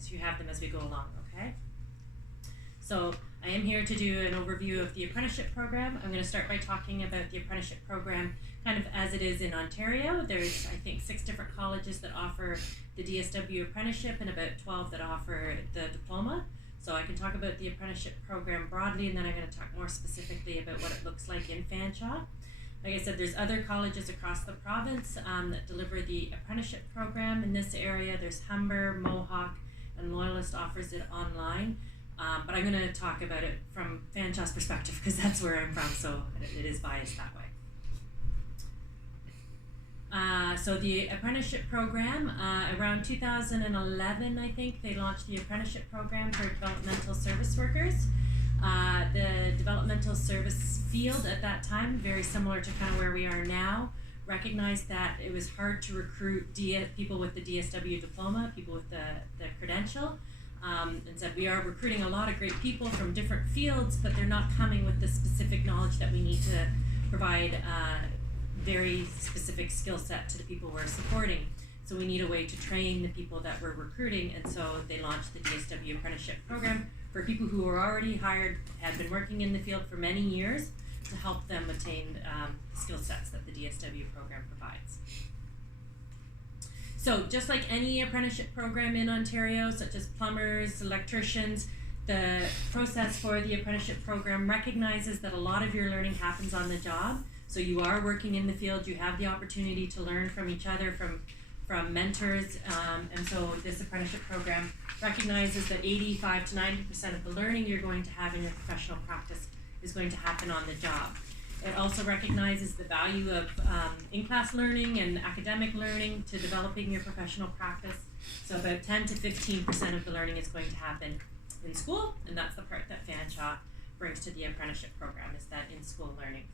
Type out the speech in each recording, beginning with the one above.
as you have them as we go along, okay? So I am here to do an overview of the apprenticeship program. I'm going to start by talking about the apprenticeship program kind of as it is in Ontario. There's, I think, 6 different colleges that offer the DSW apprenticeship and about 12 that offer the diploma. So I can talk about the apprenticeship program broadly, and then I'm going to talk more specifically about what it looks like in Fanshawe. Like I said, there's other colleges across the province that deliver the apprenticeship program. In this area, there's Humber, Mohawk, and Loyalist offers it online. But I'm going to talk about it from Fanshawe's perspective because that's where I'm from, so it is biased that way. So the apprenticeship program, around 2011, I think, they launched the apprenticeship program for developmental service workers. The developmental service field at that time, very similar to kind of where we are now, recognized that it was hard to recruit people with the DSW diploma, people with the credential, and said we are recruiting a lot of great people from different fields, but they're not coming with the specific knowledge that we need to provide very specific skill set to the people we're supporting. So we need a way to train the people that we're recruiting, and so they launched the DSW Apprenticeship Program for people who were already hired, had been working in the field for many years, to help them attain skill sets that the DSW program provides. So just like any apprenticeship program in Ontario, such as plumbers, electricians, the process for the apprenticeship program recognizes that a lot of your learning happens on the job. So you are working in the field, you have the opportunity to learn from each other, from mentors, and so this apprenticeship program recognizes that 85 to 90% of the learning you're going to have in your professional practice is going to happen on the job. It also recognizes the value of in-class learning and academic learning to developing your professional practice. So about 10 to 15% of the learning is going to happen in school, and that's the part that Fanshawe brings to the apprenticeship program, is that in-school learning.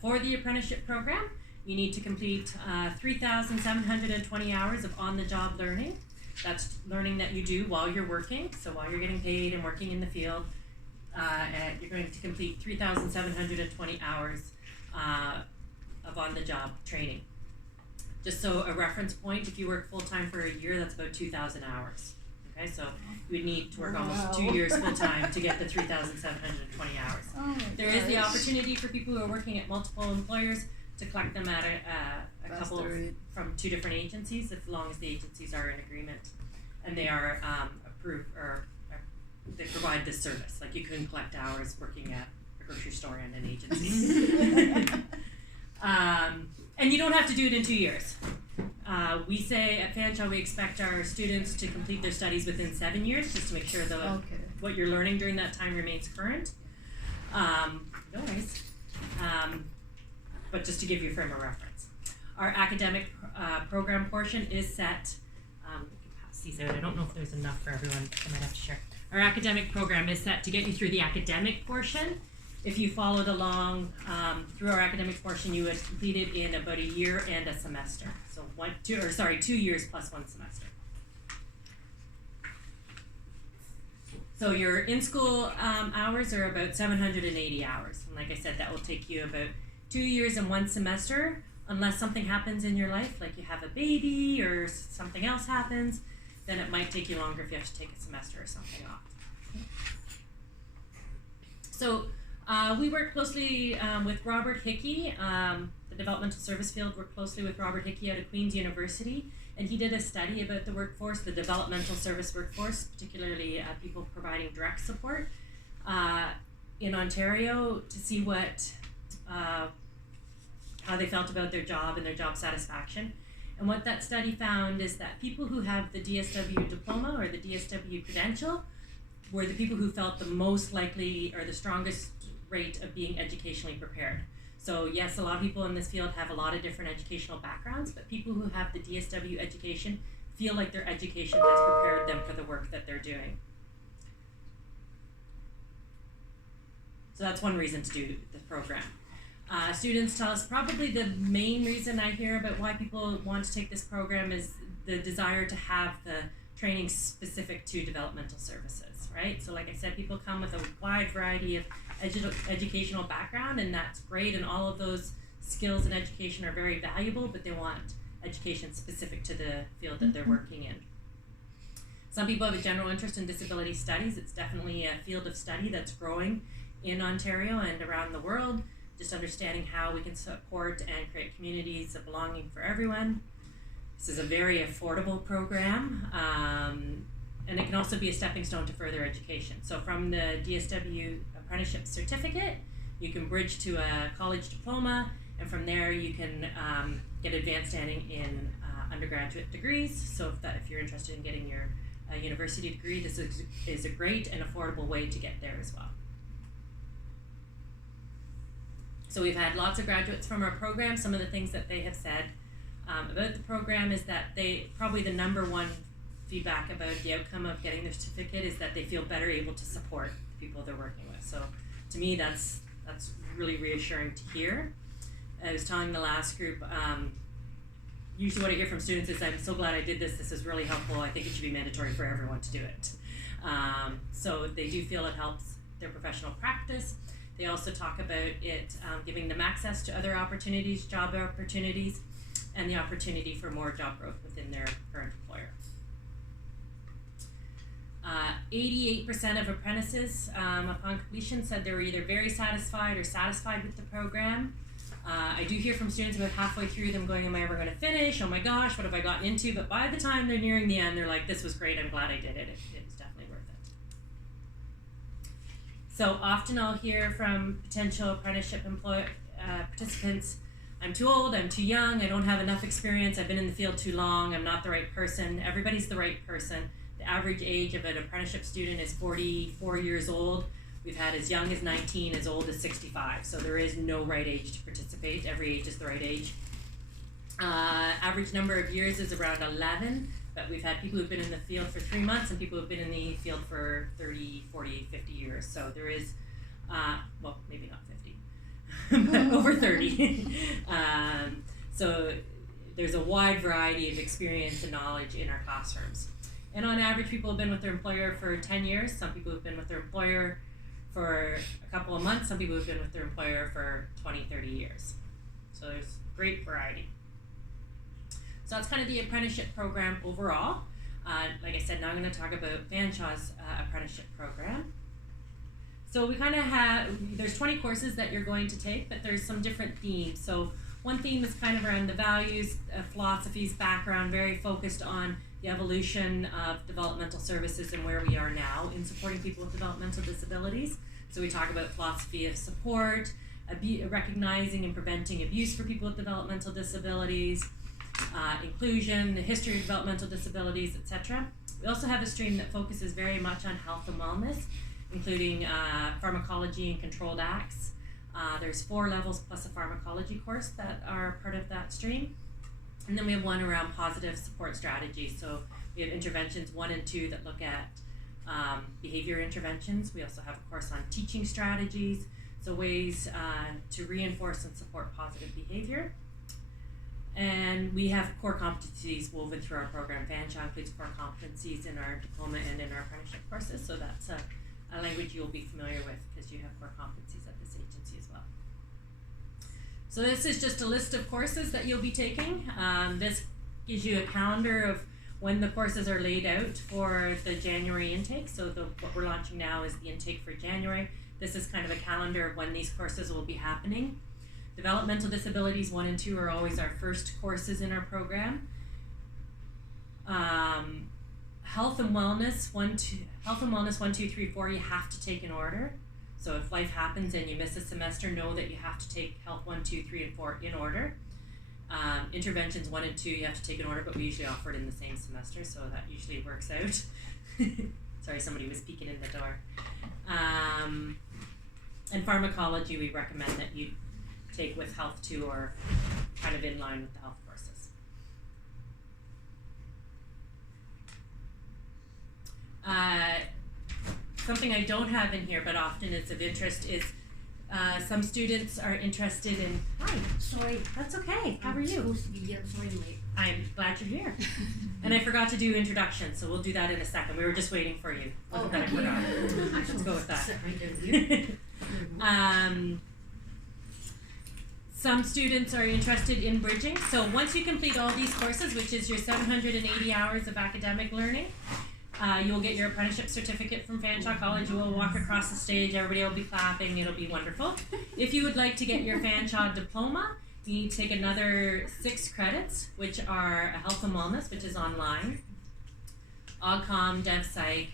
For the apprenticeship program, you need to complete 3,720 hours of on-the-job learning. That's learning that you do while you're working, so while you're getting paid and working in the field. And you're going to complete 3,720 hours of on-the-job training. Just so a reference point, if you work full-time for a year, that's about 2,000 hours. Okay, so you would need to work almost 2 years full-time to get the 3,720 hours. Oh, there is the opportunity for people who are working at multiple employers to collect them at a couple from 2 different agencies, as long as the agencies are in agreement and they are approved, or they provide this service. Like you couldn't collect hours working at a grocery store and an agency. And you don't have to do it in 2 years. We say at Fanshawe we expect our students to complete their studies within 7 years, just to make sure that what you're learning during that time remains current. No worries. But just to give you a frame of reference. Our academic program portion is set, you can pass these out. I don't know if there's enough for everyone. I might have to share. Our academic program is set to get you through the academic portion. If you followed along through our academic portion, you would complete it in about a year and a semester. So 2 years plus 1 semester. So your in-school hours are about 780 hours. And like I said, that will take you about 2 years and 1 semester, unless something happens in your life, like you have a baby or something else happens, then it might take you longer if you have to take a semester or something off. So we work closely with Robert Hickey. The developmental service field worked closely with Robert Hickey out of Queen's University, and he did a study about the workforce, the developmental service workforce, particularly people providing direct support in Ontario, to see what how they felt about their job and their job satisfaction. And what that study found is that people who have the DSW diploma or the DSW credential were the people who felt the most likely or the strongest rate of being educationally prepared. So yes, a lot of people in this field have a lot of different educational backgrounds, but people who have the DSW education feel like their education has prepared them for the work that they're doing. So that's one reason to do the program. Students tell us probably the main reason I hear about why people want to take this program is the desire to have the training specific to developmental services, right? So like I said, people come with a wide variety of educational background, and that's great, and all of those skills and education are very valuable, but they want education specific to the field that they're working in. Some people have a general interest in disability studies. It's definitely a field of study that's growing in Ontario and around the world, just understanding how we can support and create communities of belonging for everyone. This is a very affordable program, and it can also be a stepping stone to further education. So from the DSW Apprenticeship Certificate, you can bridge to a college diploma, and from there you can get advanced standing in undergraduate degrees. So if you're interested in getting your university degree, this is a great and affordable way to get there as well. So we've had lots of graduates from our program. Some of the things that they have said about the program is that probably the number one feedback about the outcome of getting their certificate is that they feel better able to support the people they're working with. So to me, that's really reassuring to hear. I was telling the last group, usually what I hear from students is, I'm so glad I did this. This is really helpful. I think it should be mandatory for everyone to do it. So they do feel it helps their professional practice. They also talk about it giving them access to other opportunities, job opportunities, and the opportunity for more job growth within their current employer. 88% of apprentices upon completion said they were either very satisfied or satisfied with the program. I do hear from students about halfway through them going, am I ever going to finish? Oh my gosh, what have I gotten into? But by the time they're nearing the end, they're like, this was great, I'm glad I did it. It was definitely worth it. So often I'll hear from potential apprenticeship participants, I'm too old, I'm too young, I don't have enough experience, I've been in the field too long, I'm not the right person. Everybody's the right person. The average age of an apprenticeship student is 44 years old. We've had as young as 19, as old as 65. So there is no right age to participate. Every age is the right age. Average number of years is around 11, but we've had people who've been in the field for 3 months and people who've been in the field for 30, 40, 50 years. So there is, well, maybe not 50, but over 30. So there's a wide variety of experience and knowledge in our classrooms. And on average, people have been with their employer for 10 years. Some people have been with their employer for a couple of months. Some people have been with their employer for 20, 30 years. So there's great variety. So that's kind of the apprenticeship program overall. Like I said, now I'm going to talk about Vanshaw's apprenticeship program. So we kind of have, there's 20 courses that you're going to take, but there's some different themes. So one theme is kind of around the values, philosophies, background, very focused on the evolution of developmental services and where we are now in supporting people with developmental disabilities. So we talk about philosophy of support, recognizing and preventing abuse for people with developmental disabilities, inclusion, the history of developmental disabilities, etc. We also have a stream that focuses very much on health and wellness, including pharmacology and controlled acts. There's 4 levels plus a pharmacology course that are part of that stream. And then we have one around positive support strategies. So we have interventions 1 and 2 that look at behavior interventions. We also have a course on teaching strategies, so ways to reinforce and support positive behavior. And we have core competencies woven through our program. Vanshaw includes core competencies in our diploma and in our apprenticeship courses. So that's a language you'll be familiar with because you have core competencies at this agency as well. So this is just a list of courses that you'll be taking. This gives you a calendar of when the courses are laid out for the January intake. So what we're launching now is the intake for January. This is kind of a calendar of when these courses will be happening. Developmental disabilities 1 and 2 are always our first courses in our program. Health and wellness 1, 2, 3, 4, you have to take in order. So if life happens and you miss a semester, know that you have to take health 1, 2, 3, and 4 in order. Interventions 1 and 2 you have to take in order, but we usually offer it in the same semester, so that usually works out. Sorry, somebody was peeking in the door. And pharmacology we recommend that you take with health 2 or kind of in line with the health courses. Something I don't have in here, but often it's of interest, is some students are interested in. Hi. Sorry. That's okay. How are you? Supposed to be here. Sorry, I'm late. I'm glad you're here. And I forgot to do introductions, so we'll do that in a second. We were just waiting for you. Wasn't that I forgot? Let's go with that. Sit right down here. Some students are interested in bridging. So once you complete all these courses, which is your 780 hours of academic learning, you will get your apprenticeship certificate from Fanshawe College. You will walk across the stage, everybody will be clapping, it'll be wonderful. If you would like to get your Fanshawe diploma, you need to take another 6 credits, which are a health and wellness, which is online, OGCOM, DevPsych,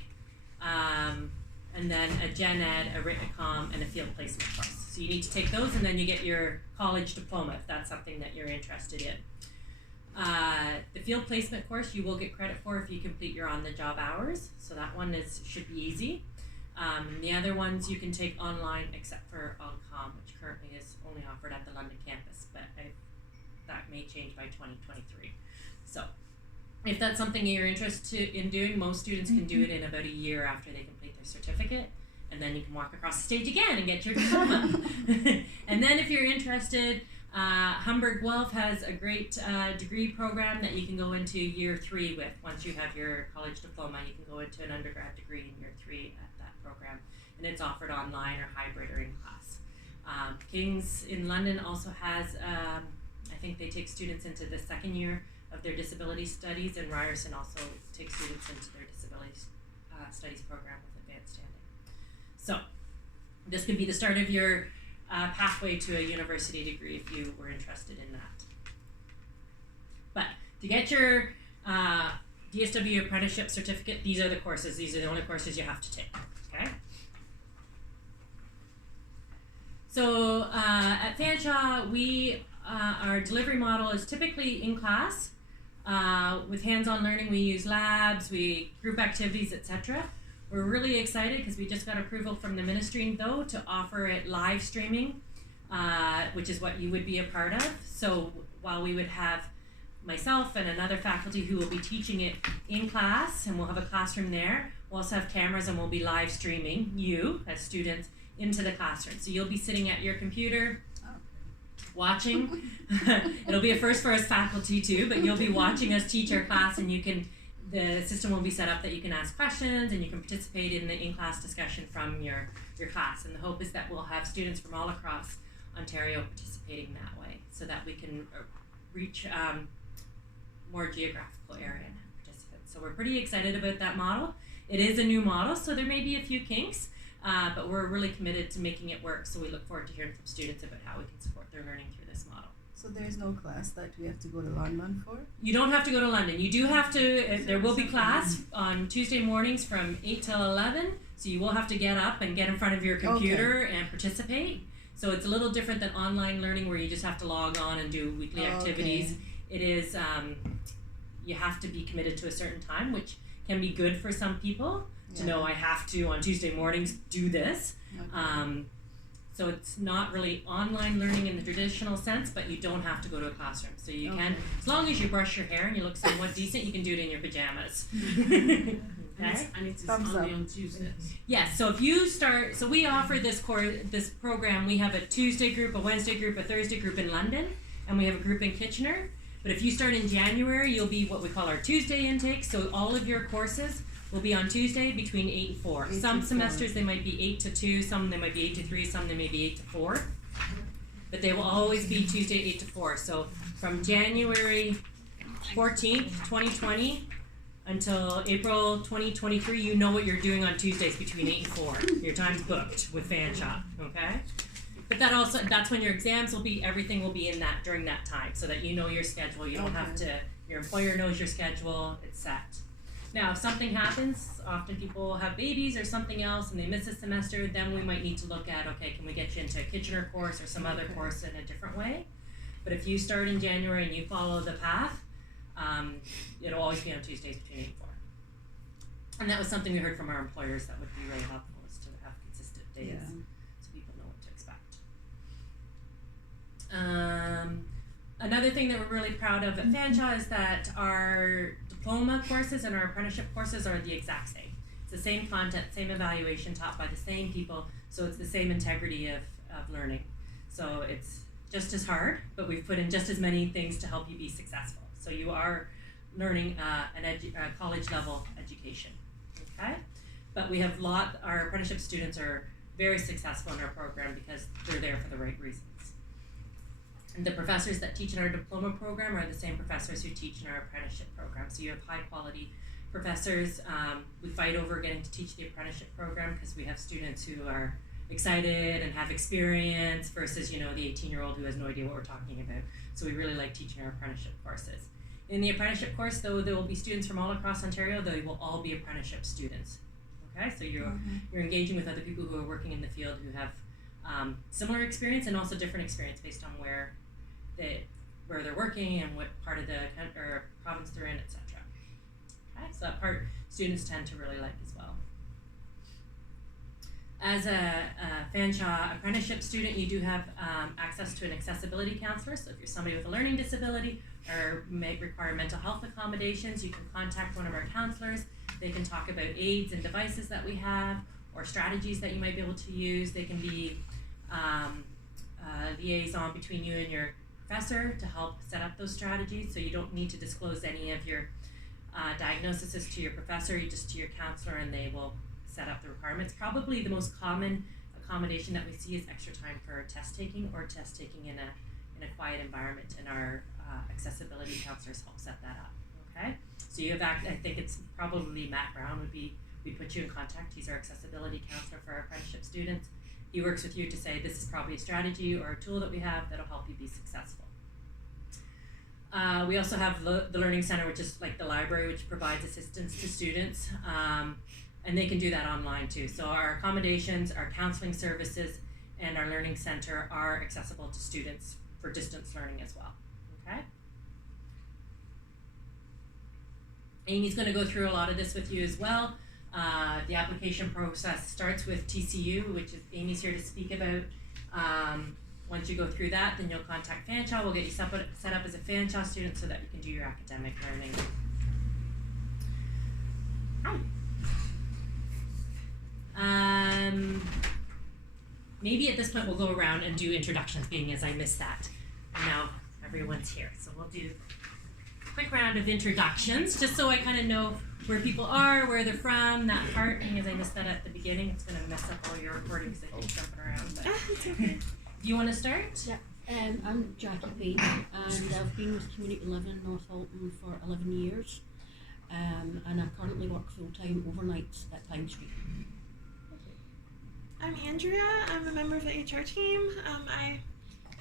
and then a Gen Ed, a Written Comm, and a field placement course. So you need to take those, and then you get your college diploma if that's something that you're interested in. The field placement course you will get credit for if you complete your on-the-job hours, so that one should be easy. The other ones you can take online except for OGCOM, which currently is only offered at the London campus, but that may change by 2023. So if that's something you're interested in doing, most students can do it in about a year after they complete their certificate, and then you can walk across the stage again and get your diploma. And then if you're interested, Hamburg Guelph has a great degree program that you can go into year 3 with. Once you have your college diploma, you can go into an undergrad degree in year 3 at that program, and it's offered online or hybrid or in class. King's in London also has, I think they take students into the 2nd year of their disability studies, and Ryerson also takes students into their disability studies program with advanced standing. So this could be the start of your pathway to a university degree if you were interested in that. But to get your DSW Apprenticeship Certificate, these are the courses. These are the only courses you have to take, okay? So at Fanshawe, our delivery model is typically in class. With hands-on learning, we use labs, group activities, etc. We're really excited because we just got approval from the ministry, though, to offer it live streaming, which is what you would be a part of. So while we would have myself and another faculty who will be teaching it in class, and we'll have a classroom there, we'll also have cameras, and we'll be live streaming you as students into the classroom. So you'll be sitting at your computer watching. It'll be a first for us faculty too, but you'll be watching us teach our class, and the system will be set up that you can ask questions and you can participate in the in-class discussion from your class. And the hope is that we'll have students from all across Ontario participating that way, so that we can reach more geographical area participants. So we're pretty excited about that model. It is a new model, so there may be a few kinks, but we're really committed to making it work. So we look forward to hearing from students about how we can support their learning through this model. So there's no class that we have to go to London for? You don't have to go to London. You do have to, there will be class on Tuesday mornings from 8 till 11, so you will have to get up and get in front of your computer and participate. So it's a little different than online learning where you just have to log on and do weekly activities. It is, you have to be committed to a certain time, which can be good for some people to know I have to, on Tuesday mornings, do this. So it's not really online learning in the traditional sense, but you don't have to go to a classroom. So you can, as long as you brush your hair and you look somewhat decent, you can do it in your pajamas. Okay? And it's only on Tuesdays. Yes, so if you start, so we offer this program, we have a Tuesday group, a Wednesday group, a Thursday group in London, and we have a group in Kitchener. But if you start in January, you'll be what we call our Tuesday intake, so all of your courses will be on Tuesday between 8 and 4. Some semesters they might be 8 to 2, some they might be 8 to 3, some they may be 8 to 4. But they will always be Tuesday 8 to 4. So from January 14th, 2020 until April 2023, you know what you're doing on Tuesdays between 8 and 4. Your time's booked with Fanshawe, okay? But that's when your exams will be, everything will be in that during that time, so that you know your schedule. You don't have to, your employer knows your schedule, it's set. Now, if something happens, often people have babies or something else and they miss a semester, then we might need to look at, okay, can we get you into a Kitchener course or some other course in a different way? But if you start in January and you follow the path, it'll always be on Tuesdays between 8 and 4. And that was something we heard from our employers that would be really helpful, is to have consistent days so people know what to expect. Another thing that we're really proud of at Fanshawe is that our diploma courses and our apprenticeship courses are the exact same. It's the same content, same evaluation, taught by the same people, so it's the same integrity of learning. So it's just as hard, but we've put in just as many things to help you be successful. So you are learning a college level education, okay? But we have our apprenticeship students are very successful in our program because they're there for the right reasons. The professors that teach in our diploma program are the same professors who teach in our apprenticeship program. So you have high quality professors. We fight over getting to teach the apprenticeship program because we have students who are excited and have experience versus, the 18-year-old who has no idea what we're talking about. So we really like teaching our apprenticeship courses. In the apprenticeship course, though, there will be students from all across Ontario. They will all be apprenticeship students. Okay, so you're engaging with other people who are working in the field who have similar experience and also different experience based on where they're working and what part of the or province they're in, etc. Okay, so that part students tend to really like as well. As a Fanshawe apprenticeship student, you do have access to an accessibility counselor. So if you're somebody with a learning disability or may require mental health accommodations, you can contact one of our counselors. They can talk about aids and devices that we have or strategies that you might be able to use. They can be liaison between you and your professor to help set up those strategies. So you don't need to disclose any of your diagnoses to your professor, just to your counselor, and they will set up the requirements. Probably the most common accommodation that we see is extra time for test taking or test taking in a quiet environment, and our accessibility counselors help set that up. Okay, so you have I think it's probably Matt Brown we'd put you in contact. He's our accessibility counselor for our apprenticeship students. He works with you to say this is probably a strategy or a tool that we have that'll help you be successful. We also have the Learning Center, which is like the library, which provides assistance to students, and they can do that online too. So our accommodations, our counseling services, and our Learning Center are accessible to students for distance learning as well. Okay. Amy's going to go through a lot of this with you as well. The application process starts with TCU, which is Amy's here to speak about. Once you go through that, then you'll contact Fanshawe. We'll get you set up as a Fanshawe student so that you can do your academic learning. Maybe at this point we'll go around and do introductions, being as I missed that. And now everyone's here. So we'll do a quick round of introductions, just so I kind of know where people are, where they're from, that part, being as I missed that at the beginning. It's going to mess up all your recording because I keep jumping around. But It's okay. do you want to start? Yeah. I'm Jackie Payne, and I've been with Community Living North Halton for 11 years, and I currently work full-time overnights at Pine Street. I'm Andrea. I'm a member of the HR team. I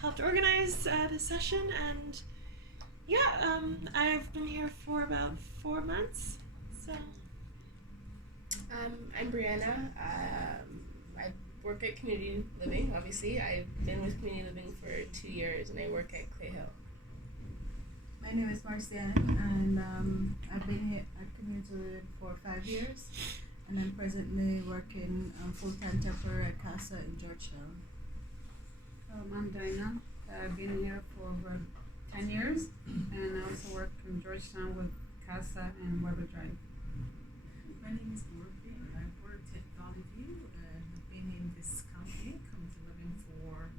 helped organize this session, and I've been here for about 4 months. So I'm Brianna. I work at Community Living, obviously. I've been with Community Living for 2 years, and I work at Clay Hill. My name is Marcianne, and I've been here at Community Living for 5 years, and I'm presently working full-time temporary at CASA in Georgetown. I'm Dinah. I've been here for over 10 years, and I also work in Georgetown with CASA and Weber Drive. My name is Murphy. I've worked at Valley View and have been in this county, community living for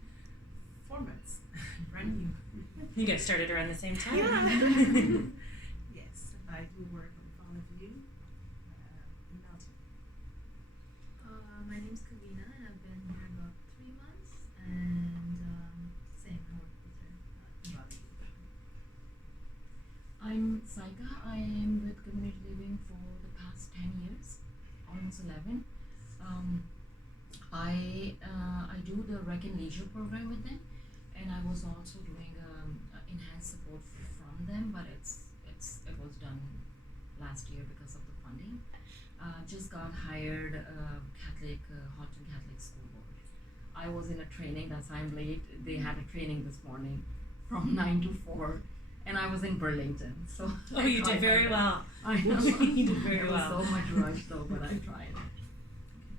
4 months. Brand new. You guys started around the same time? Yes, I do work at Valley View in Melton. My name's Kavina, and I've been here about 3 months, and same, I work with her in Valley. I'm Saika. I am with Community Living for the past 10 years, almost 11. I do the Rec and Leisure program with them, and I was also doing enhanced support from them, but it was done last year because of the funding. Just got hired Halton Catholic School Board. I was in a training, that's why I'm late. They had a training this morning from 9 to 4. And I was in Burlington, so Oh, you did very well. I know. You did very There well. was so much rush though, but I tried.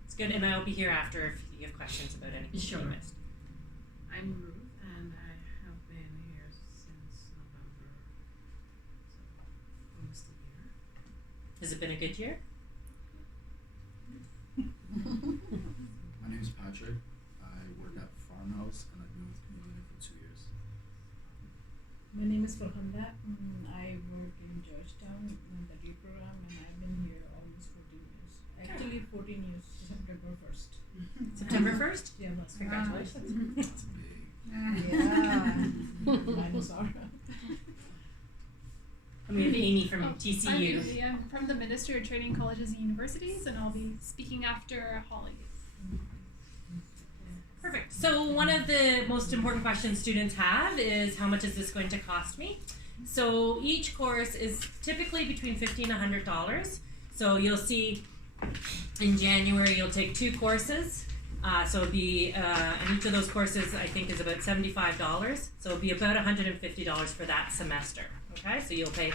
It's good, and I'll be here after if you have questions about anything Sure. you missed. I'm Ruth, and I have been here since November, so almost a year. Has it been a good year? My name is Patrick. I work at Farmhouse, and I've been with Community for 2 years. My name is Farhanda. I work in Georgetown in the D program, and I've been here almost 14 years. Actually, 14 years, September 1st. September 1st? Yeah, that's Congratulations. That's big. Yeah. Sorry. And we have Amy from I'm TCU. Julie. I'm from the Ministry of Training Colleges and Universities, and I'll be speaking after Holly. Perfect. So one of the most important questions students have is, how much is this going to cost me? So each course is typically between $50 and $100. So you'll see in January you'll take 2 courses. So it'll be, and each of those courses I think is about $75. So it'll be about $150 for that semester. Okay, so you'll pay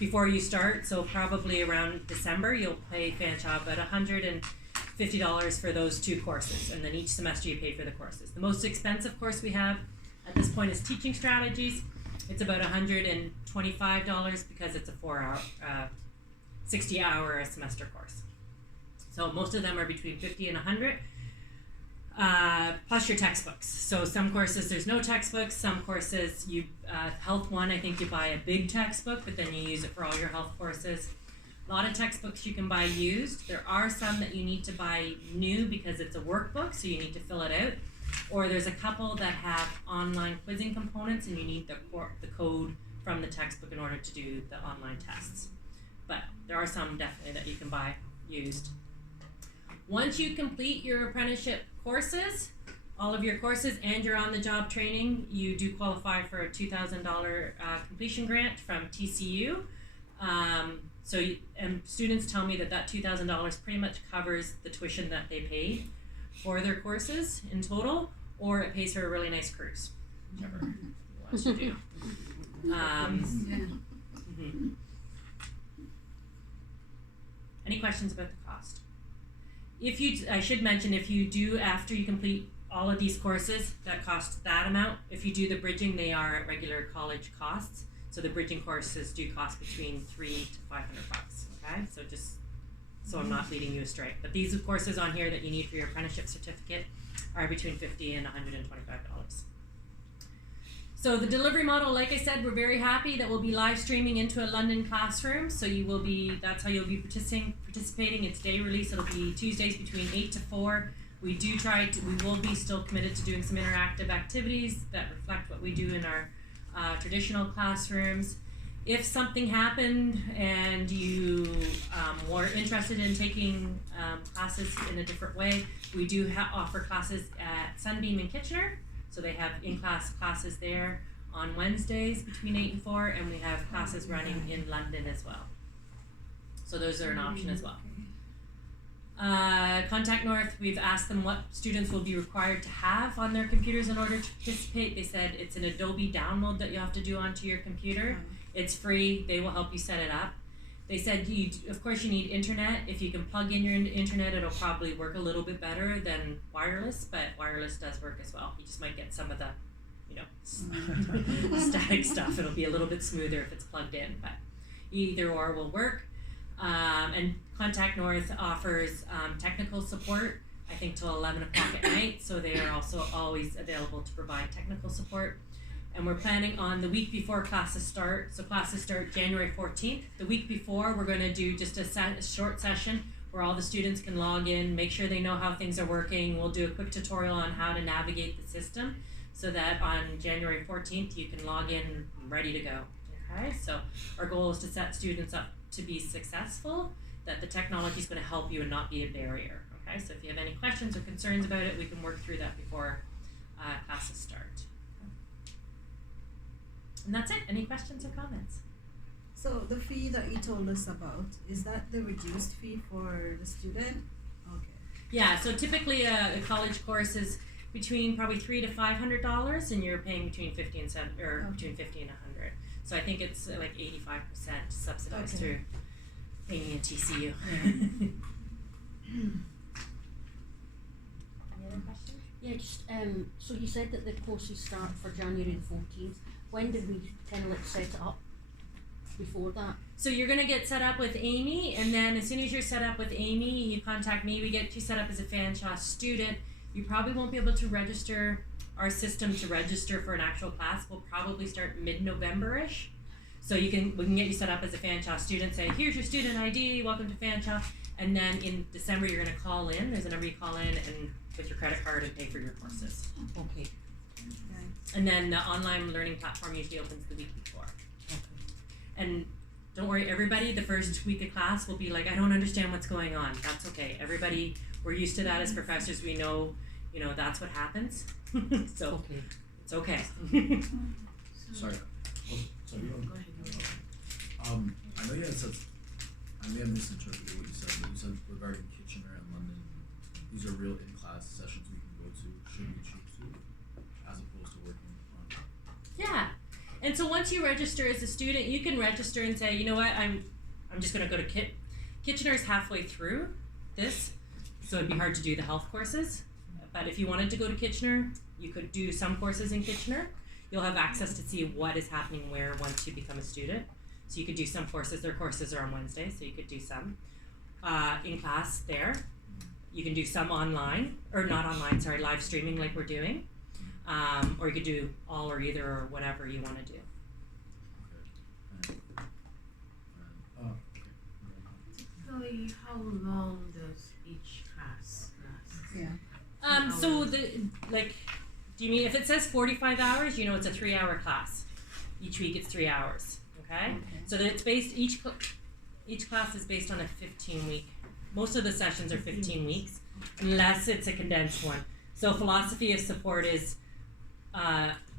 before you start. So probably around December you'll pay Fanshawe about $150 for those 2 courses, and then each semester you pay for the courses. The most expensive course we have at this point is Teaching Strategies. It's about $125 because it's a 4-hour, 60-hour a semester course. So most of them are between $50 and $100. Plus your textbooks. So some courses there's no textbooks, some courses you, health one, I think you buy a big textbook, but then you use it for all your health courses. A lot of textbooks you can buy used. There are some that you need to buy new because it's a workbook, so you need to fill it out. Or there's a couple that have online quizzing components and you need the code from the textbook in order to do the online tests. But there are some definitely that you can buy used. Once you complete your apprenticeship courses, all of your courses and your on-the-job training, you do qualify for a $2,000 completion grant from TCU. And students tell me that $2,000 pretty much covers the tuition that they paid for their courses in total, or it pays for a really nice cruise, whichever you want to do. Any questions about the cost? I should mention, if you do, after you complete all of these courses, that cost that amount. If you do the bridging, they are at regular college costs. So the bridging courses do cost between $300 to $500. Okay, so just so I'm not leading you astray. But these courses on here that you need for your apprenticeship certificate are between $50 and $125. So the delivery model, like I said, we're very happy that we'll be live streaming into a London classroom. So that's how you'll be participating. It's day release. It'll be Tuesdays between 8 to 4. We will be still committed to doing some interactive activities that reflect what we do in our traditional classrooms. If something happened and you were interested in taking classes in a different way, we do offer classes at Sunbeam in Kitchener. So they have in-class classes there on Wednesdays between 8 and 4, and we have classes running in London as well. So those are an option as well. Contact North, we've asked them what students will be required to have on their computers in order to participate. They said it's an Adobe download that you have to do onto your computer. It's free. They will help you set it up. They said, of course, you need internet. If you can plug in your internet, it'll probably work a little bit better than wireless, but wireless does work as well. You just might get some of the, static stuff. It'll be a little bit smoother if it's plugged in, but either or will work. And Contact North offers technical support, I think, till 11 o'clock at night, so they are also always available to provide technical support. And we're planning on the week before classes start. So classes start January 14th. The week before, we're going to do just a short session where all the students can log in, make sure they know how things are working. We'll do a quick tutorial on how to navigate the system so that on January 14th, you can log in ready to go. Okay, so our goal is to set students up to be successful, that the technology is going to help you and not be a barrier. Okay, so if you have any questions or concerns about it, we can work through that before classes start. And that's it. Any questions or comments? So the fee that you told us about, is that the reduced fee for the student? Okay. Yeah, so typically a college course is between probably $300 to $500, and you're paying between $50 and between $50 and $100. So I think it's like 85% subsidized through Amy and TCU. Any other questions? Yeah, just so you said that the courses start for January the 14th. When did we kind of set it up before that? So you're going to get set up with Amy, and then as soon as you're set up with Amy, you contact me. We get you set up as a Fanshawe student. You probably won't be able to register our system to register for an actual class. Will probably start mid-November-ish. So we can get you set up as a Fanshawe student, say, here's your student ID, welcome to Fanshawe. And then in December, you're going to call in. There's a number you call in and with your credit card and pay for your courses. Okay. And then the online learning platform usually opens the week before. And don't worry, everybody, the first week of class will be like, I don't understand what's going on. That's okay. Everybody, we're used to that as professors. We know, that's what happens. So it's okay. Sorry. Oh, sorry. Go ahead. I know you had said, I may have misinterpreted what you said, but you said regarding Kitchener and London, these are real in-class sessions we can go to, should we choose to, as opposed to working on. Yeah. And so once you register as a student, you can register and say, you know what, I'm just going to go to Kitchener's halfway through this, so it'd be hard to do the health courses. But if you wanted to go to Kitchener, you could do some courses in Kitchener. You'll have access to see what is happening where once you become a student. So you could do some courses. Their courses are on Wednesday, so you could do some in class there. You can do some online, or not online, sorry, live streaming like we're doing. Or you could do all or either or whatever you want to do. Typically, how long does each class last? Yeah. So do you mean if it says 45 hours, it's a 3-hour class. Each week it's 3 hours, okay? So that it's based, each class is based on a 15-week. Most of the sessions are 15 weeks, unless it's a condensed one. So philosophy of support is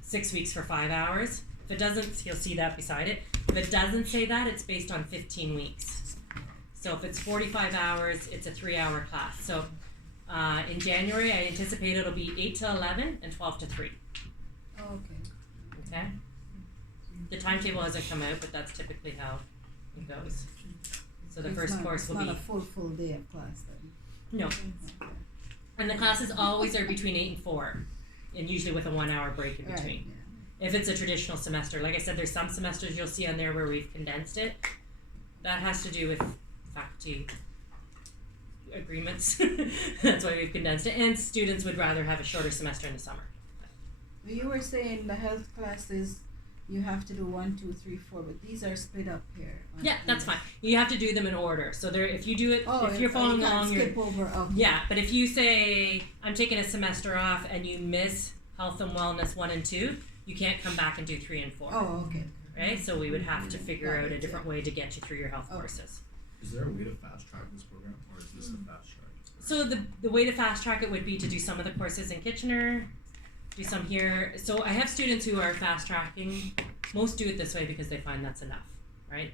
6 weeks for 5 hours. If it doesn't, you'll see that beside it. If it doesn't say that, it's based on 15 weeks. So if it's 45 hours, it's a 3-hour class. So in January, I anticipate it'll be 8 to 11 and 12 to 3. Oh, okay. Okay? The timetable hasn't come out, but that's typically how it goes. So the first course will be... It's not a full day of class then? No. Okay. And the classes always are between 8 and 4, and usually with a 1-hour break in between. Right, yeah. If it's a traditional semester. Like I said, there's some semesters you'll see on there where we've condensed it. That has to do with faculty agreements. That's why we've condensed it. And students would rather have a shorter semester in the summer. You were saying the health classes, you have to do 1, 2, 3, 4, but these are split up here. Yeah, that's fine. You have to do them in order. So if you do it, if you're following along, skip over. Okay. Yeah, but if you say, I'm taking a semester off and you miss health and wellness 1 and 2, you can't come back and do 3 and 4. Oh, okay. Right? So we would have to figure out a different way to get you through your health courses. Is there a way to fast track this program, or is this the fast track? So the way to fast track it would be to do some of the courses in Kitchener, do some here. So I have students who are fast tracking. Most do it this way because they find that's enough, right?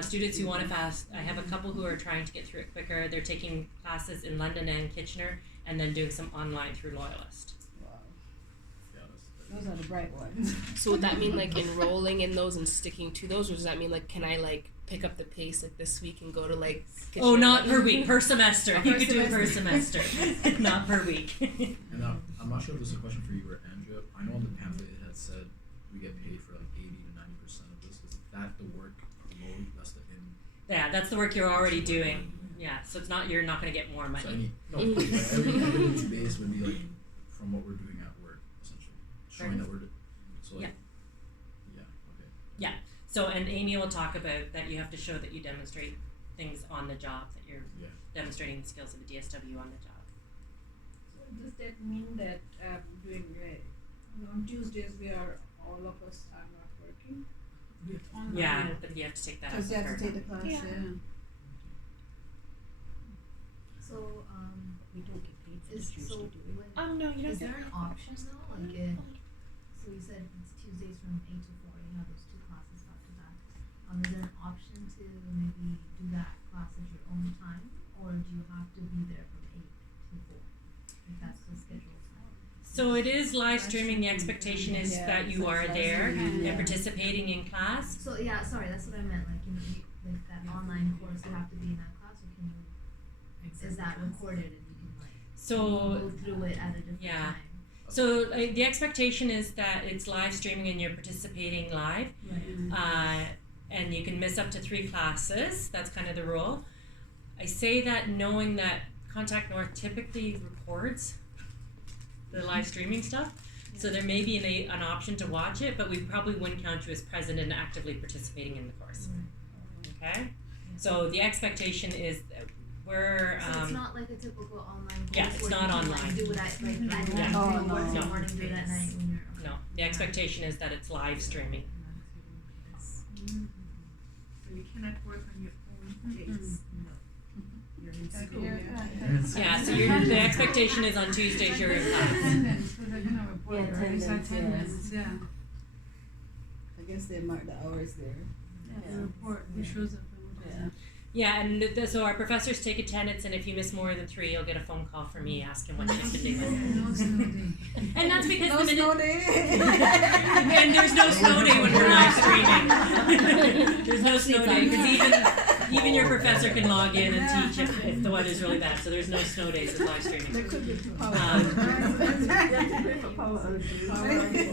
Students who want to fast, I have a couple who are trying to get through it quicker. They're taking classes in London and Kitchener and then doing some online through Loyalist. Wow. Those are the bright ones. So would that mean like enrolling in those and sticking to those, or does that mean like can I like pick up the pace like this week and go to like Kitchener? Oh, not per week, per semester. Oh, You per could do it per semester, not per week. And I'm not sure if this is a question for you or Andrea. I know on the pamphlet it had said we get paid for like 80 to 90% of this. Is that the work load? That's the in. Yeah, that's the work you're already doing. Yeah, so it's not you're not going to get more money. So every week's base would be like from what we're doing at work, essentially, showing that we're. So like, yeah. Okay. Yeah. So, and Amy will talk about that you have to show that you demonstrate things on the job, that you're demonstrating the skills of a DSW on the job. So does that mean that during on Tuesdays all of us are not working? Yeah, but you have to take that Because as you a have to fair. take the class, Yeah. So, We don't get paid for is the Tuesday, so do we? when, No, you don't is get there an option though? Like if, so you said it's Tuesdays from 8 to 4, you have those 2 classes back to back. Is there an option to maybe do that class at your own time, or do you have to be there from 8 to 4? If that's the schedule. So it is live streaming. The expectation is that you are there and Yeah. participating in class. So yeah, sorry, that's what I meant. Like like that online course, you have to be in that class, or can you? Is that recorded and you can like So go through it at a different yeah. time? So the expectation is that it's live streaming and you're participating live. Right. And you can miss up to 3 classes. That's kind of the rule. I say that knowing that Contact North typically records the live streaming stuff. So there may be an option to watch it, but we probably wouldn't count you as present and actively participating in the course. Okay? So the expectation is that we're So it's not like a typical online course yeah, it's where not you can online. like do it at like at Yeah. night, Oh, you work in no. the morning, do it at night when you're no. The expectation is that it's live streaming. So you cannot work on your own pace. No. You're in school. Yeah, so the expectation is on Tuesdays you're in class. Attendance, so they're gonna report, Yeah, right? It's attendance, attendance, yeah. I guess they mark the hours there. The report, who shows up and who doesn't. Yeah, and so our professors take attendance, and if you miss more than 3, you'll get a phone call from me asking what you've been doing. No snow day. And that's because No the minute snow day. and there's no snow day when we're live streaming. There's no snow day because even your professor can log in and teach if the weather's really bad. So there's no snow days with live streaming. There could be power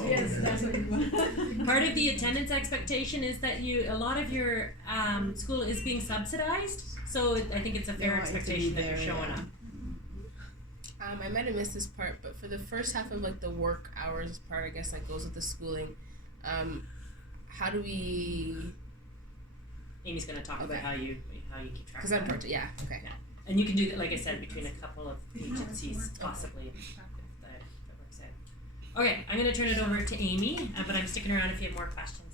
Yes, that's what you want. Part of the attendance expectation is that a lot of your school is being subsidized. So I think it's a fair expectation that you're showing up. I might have missed this part, but for the first half of like the work hours part, I guess that goes with the schooling. How do we? Amy's going to talk about how you keep track. Because I'm part. Yeah. Okay. Yeah. And you can do that, like I said, between a couple of agencies, possibly, if that works out. Okay, I'm going to turn it over to Amy, but I'm sticking around if you have more questions.